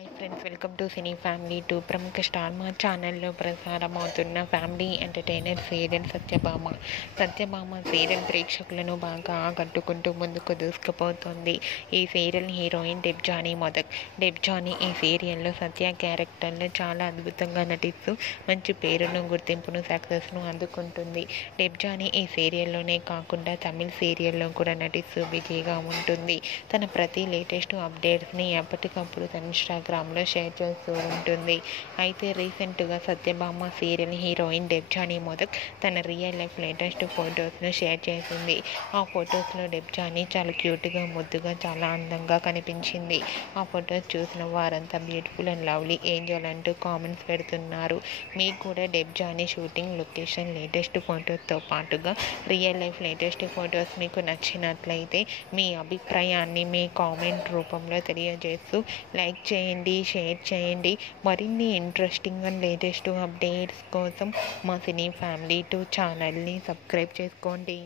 Hi friends, welcome to cine family two. ప్రముఖ star Maa ఛానల్లో ప్రసారమవుతున్న family entertainer serial Satyabhama serial ప్రేక్షకులను బాగా ఆకట్టుకుంటూ ముందుకు దూసుకుపోతుంది. ఈ సీరియల్ హీరోయిన్ డెబ్జానీ ఈ సీరియల్లో సత్య క్యారెక్టర్లో చాలా అద్భుతంగా నటిస్తూ మంచి పేరును, గుర్తింపును, సక్సెస్ను అందుకుంటుంది. డెబ్జానీ ఈ సీరియల్లోనే కాకుండా తమిళ్ సీరియల్లో కూడా నటిస్తూ బిజీగా ఉంటుంది. తన ప్రతి లేటెస్ట్ అప్డేట్స్ని ఎప్పటికప్పుడు తన ఇన్స్టాగ్రామ్లో షేర్ చేస్తూ ఉంటుంది. అయితే రీసెంట్గా సత్యభామ సీరియల్ హీరోయిన్ డెబ్జానీ మొదక్ తన రియల్ లైఫ్ లేటెస్ట్ ఫొటోస్ను షేర్ చేసింది. ఆ ఫొటోస్లో డెబ్జానీ చాలా క్యూట్గా, ముద్దుగా, చాలా అందంగా కనిపించింది. ఆ ఫొటోస్ చూసిన వారంతా బ్యూటిఫుల్ అండ్ లవ్లీ ఏంజల్ అంటూ కామెంట్స్ పెడుతున్నారు. మీకు కూడా డెబ్జానీ షూటింగ్ లొకేషన్ లేటెస్ట్ ఫొటోస్తో పాటుగా రియల్ లైఫ్ లేటెస్ట్ ఫొటోస్ మీకు నచ్చినట్లయితే మీ అభిప్రాయాన్ని మీ కామెంట్ రూపంలో తెలియజేస్తూ లైక్ చేయండి, షేర్ చేయండి. మరిన్ని ఇంట్రెస్టింగ్ అండ్ లేటెస్ట్ అప్డేట్స్ కోసం మా సినీ ఫ్యామిలీ 2 ఛానల్ని సబ్స్క్రైబ్ చేసుకోండి.